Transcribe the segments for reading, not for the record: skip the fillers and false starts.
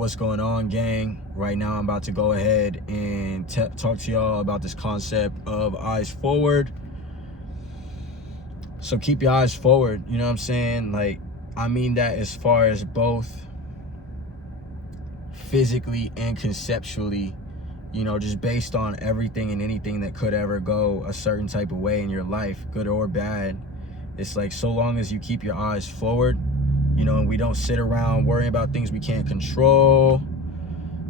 What's going on, gang? Right now I'm about to go ahead and talk to y'all about this concept of eyes forward. So keep your eyes forward, you know what I'm saying? Like, I mean that as far as both physically and conceptually, you know, just based on everything and anything that could ever go a certain type of way in your life, good or bad. It's like, so long as you keep your eyes forward, you know, and we don't sit around worrying about things we can't control.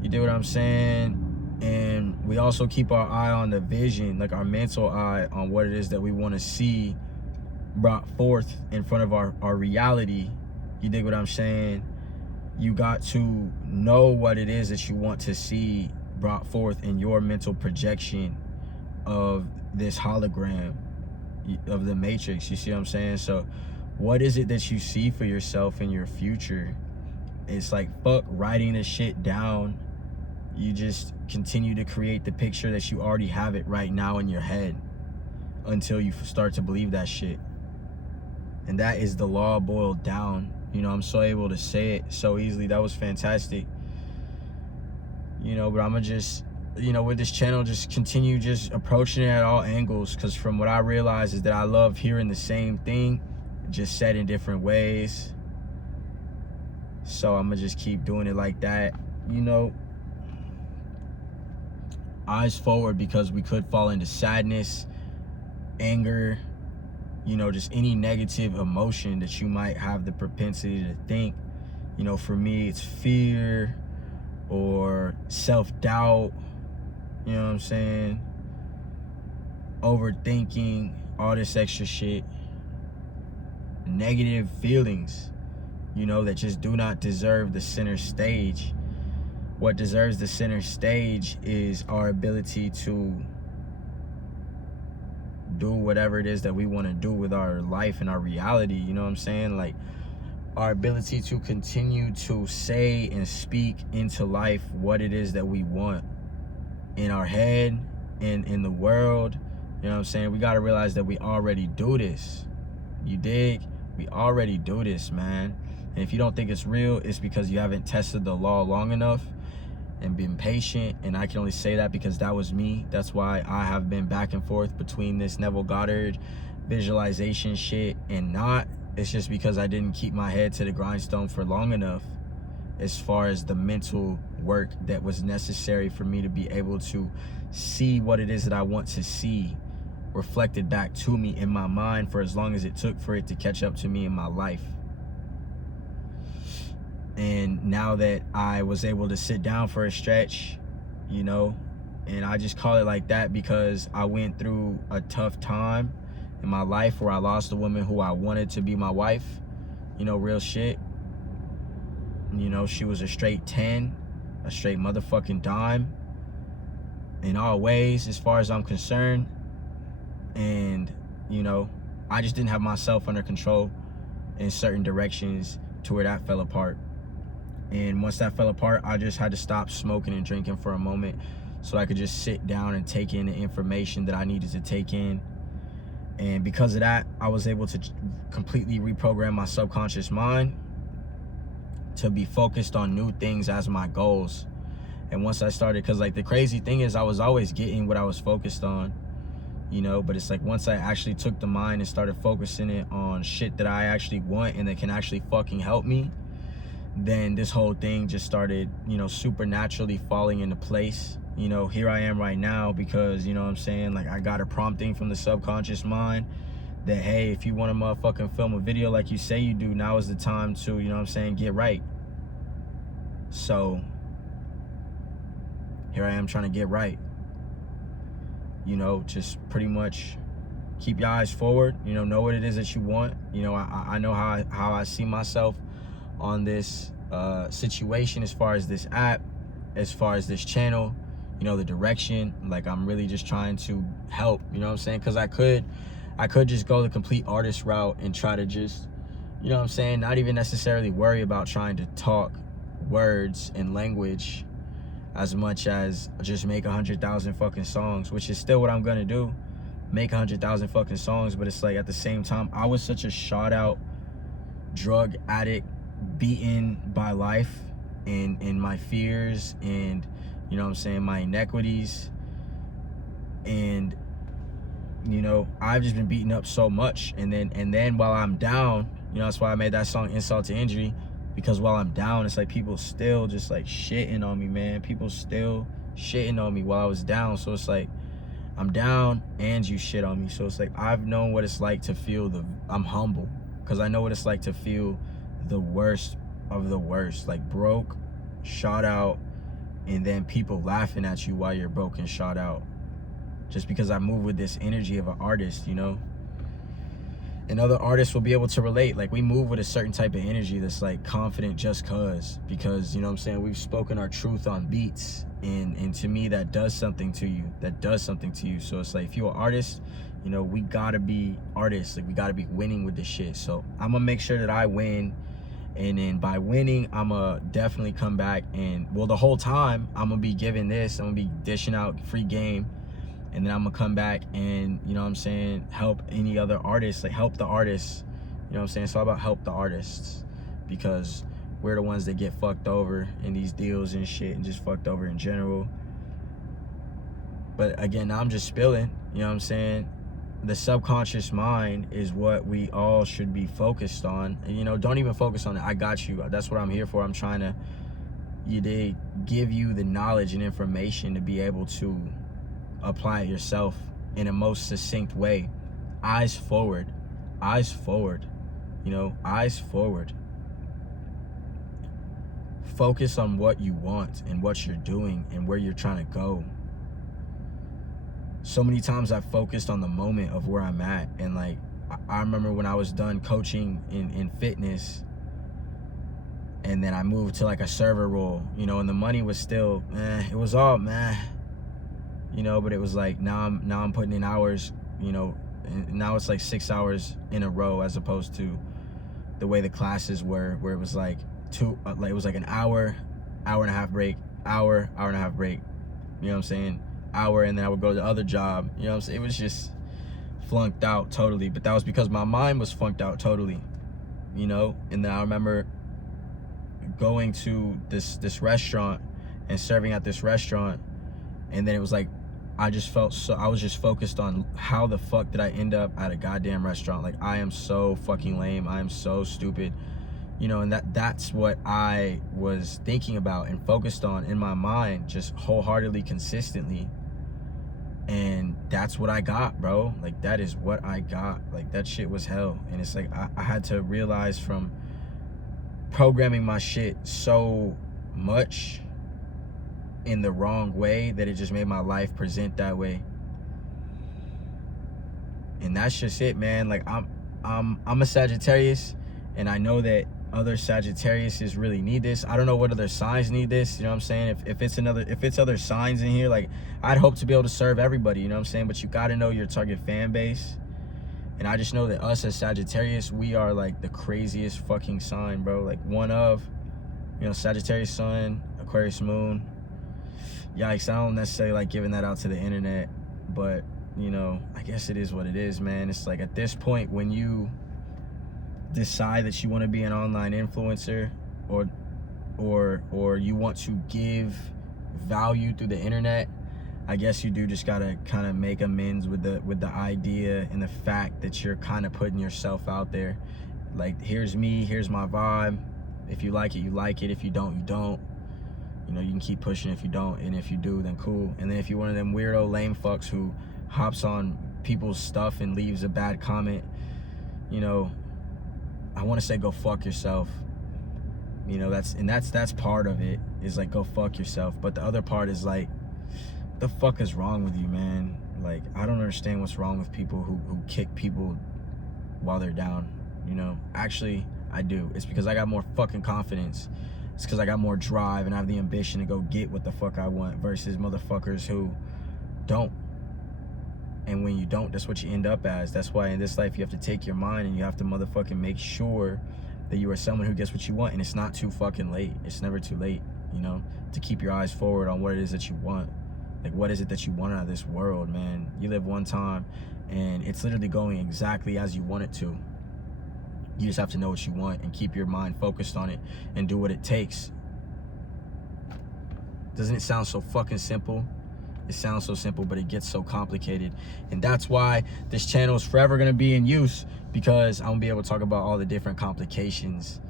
You do what I'm saying? And we also keep our eye on the vision, like our mental eye on what it is that we want to see brought forth in front of our reality. You dig what I'm saying? You got to know what it is that you want to see brought forth in your mental projection of this hologram of the matrix. You see what I'm saying? So what is it that you see for yourself in your future? It's like, fuck writing this shit down. You just continue to create the picture that you already have it right now in your head until you start to believe that shit. And that is the law boiled down. You know, I'm so able to say it so easily. That was fantastic. You know, but I'm gonna just, you know, with this channel, just continue just approaching it at all angles, because from what I realize is that I love hearing the same thing, just said in different ways. So I'm gonna just keep doing it like that, you know. Eyes forward, because we could fall into sadness, anger, you know, just any negative emotion that you might have the propensity to think. You know, for me, it's fear or self-doubt, you know what I'm saying? Overthinking, all this extra shit. Negative feelings, you know, that just do not deserve the center stage. What deserves the center stage is our ability to do whatever it is that we want to do with our life and our reality, you know what I'm saying? Like, our ability to continue to say and speak into life what it is that we want in our head and in the world. You know what I'm saying? We got to realize that we already do this. You dig? We already do this, man. And if you don't think it's real, it's because you haven't tested the law long enough and been patient. And I can only say that because that was me. That's why I have been back and forth between this Neville Goddard visualization shit and not. It's just because I didn't keep my head to the grindstone for long enough as far as the mental work that was necessary for me to be able to see what it is that I want to see reflected back to me in my mind, for as long as it took for it to catch up to me in my life. And now that I was able to sit down for a stretch, you know, and I just call it like that because I went through a tough time in my life where I lost a woman who I wanted to be my wife, you know, real shit. You know, she was a straight 10, a straight motherfucking dime in all ways as far as I'm concerned. And, you know, I just didn't have myself under control in certain directions to where that fell apart. And once that fell apart, I just had to stop smoking and drinking for a moment so I could just sit down and take in the information that I needed to take in. And because of that, I was able to completely reprogram my subconscious mind to be focused on new things as my goals. And once I started, because like the crazy thing is I was always getting what I was focused on, you know, but it's like once I actually took the mind and started focusing it on shit that I actually want and that can actually fucking help me, then this whole thing just started, you know, supernaturally falling into place. You know, here I am right now because, you know what I'm saying, like I got a prompting from the subconscious mind that, hey, if you want to motherfucking film a video like you say you do, now is the time to, you know what I'm saying, get right. So here I am trying to get right. You know, just pretty much keep your eyes forward, you know what it is that you want. You know, I know how I see myself on this situation, as far as this app, as far as this channel, you know, the direction. Like, I'm really just trying to help, you know what I'm saying? Because I could just go the complete artist route and try to just, you know what I'm saying, not even necessarily worry about trying to talk words and language as much as just make 100,000 fucking songs, which is still what I'm gonna do, make 100,000 fucking songs. But it's like, at the same time, I was such a shot out drug addict, beaten by life and my fears, and you know what I'm saying, my inequities. And you know, I've just been beaten up so much, and then while I'm down, you know, that's why I made that song Insult to Injury, because while I'm down, it's like people still just like shitting on me, man. People still shitting on me while I was down. So it's like I'm down and you shit on me. So it's like I've known what it's like to feel I'm humble, because I know what it's like to feel the worst of the worst, like broke, shot out, and then people laughing at you while you're broke and shot out, just because I move with this energy of an artist, you know. And other artists will be able to relate. Like, we move with a certain type of energy that's like confident just because, you know what I'm saying, we've spoken our truth on beats, and to me that does something to you. So it's like, if you're an artist, you know, we gotta be artists. Like, we gotta be winning with this shit. So I'm gonna make sure that I win, and then by winning, I'm gonna definitely come back, and well, the whole time I'm gonna be giving this, I'm gonna be dishing out free game. And then I'm gonna come back and, you know what I'm saying, help any other artists, like help the artists. You know what I'm saying? It's all about help the artists, because we're the ones that get fucked over in these deals and shit, and just fucked over in general. But again, now I'm just spilling, you know what I'm saying? The subconscious mind is what we all should be focused on. And, you know, don't even focus on it. I got you. That's what I'm here for. I'm trying to, give you the knowledge and information to be able to apply it yourself in a most succinct way. Eyes forward, you know, eyes forward. Focus on what you want and what you're doing and where you're trying to go. So many times I've focused on the moment of where I'm at, and like I remember when I was done coaching in fitness, and then I moved to like a server role, you know, and the money was still it was all you know, but it was like now I'm putting in hours, you know, and now it's like 6 hours in a row, as opposed to the way the classes were, where it was like it was like an hour and a half break, hour and a half break, you know what I'm saying, hour, and then I would go to the other job, you know what I'm saying. It was just flunked out totally, but that was because my mind was flunked out totally, you know. And then I remember going to this restaurant and serving at this restaurant, and then it was like I was just focused on how the fuck did I end up at a goddamn restaurant. Like, I am so fucking lame, I am so stupid, you know. And that's what I was thinking about and focused on in my mind, just wholeheartedly, consistently. And that's what I got, bro. Like, that is what I got. Like, that shit was hell. And it's like I had to realize from programming my shit so much in the wrong way that it just made my life present that way. And that's just it, man. Like, I'm a Sagittarius, and I know that other Sagittariuses really need this. I don't know what other signs need this, you know what I'm saying? If it's other signs in here, like, I'd hope to be able to serve everybody, you know what I'm saying? But you gotta know your target fan base. And I just know that us as Sagittarius, we are like the craziest fucking sign, bro. Like, one of, you know, Sagittarius sun, Aquarius moon. Yikes, I don't necessarily like giving that out to the internet, but, you know, I guess it is what it is, man. It's like, at this point, when you decide that you want to be an online influencer, or you want to give value through the internet, I guess you do just gotta kind of make amends with the idea and the fact that you're kind of putting yourself out there. Like, here's me, here's my vibe. If you like it, you like it. If you don't, you don't. You know, you can keep pushing if you don't, and if you do, then cool. And then if you're one of them weirdo lame fucks who hops on people's stuff and leaves a bad comment, you know, I want to say go fuck yourself. You know, that's part of it, is like, go fuck yourself. But the other part is like, what the fuck is wrong with you, man? Like, I don't understand what's wrong with people who kick people while they're down, you know. Actually, I do. It's because I got more fucking confidence. It's because I got more drive and I have the ambition to go get what the fuck I want, versus motherfuckers who don't. And when you don't, that's what you end up as. That's why in this life you have to take your mind, and you have to motherfucking make sure that you are someone who gets what you want. And it's not too fucking late. It's never too late, you know, to keep your eyes forward on what it is that you want. Like, what is it that you want out of this world, man? You live one time, and it's literally going exactly as you want it to. You just have to know what you want and keep your mind focused on it and do what it takes. Doesn't it sound so fucking simple? It sounds so simple, but it gets so complicated. And that's why this channel is forever gonna be in use, because I'm gonna be able to talk about all the different complications.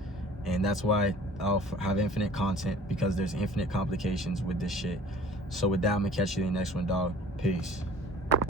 And that's why I'll have infinite content, because there's infinite complications with this shit. So with that, I'm gonna catch you in the next one, dog. Peace.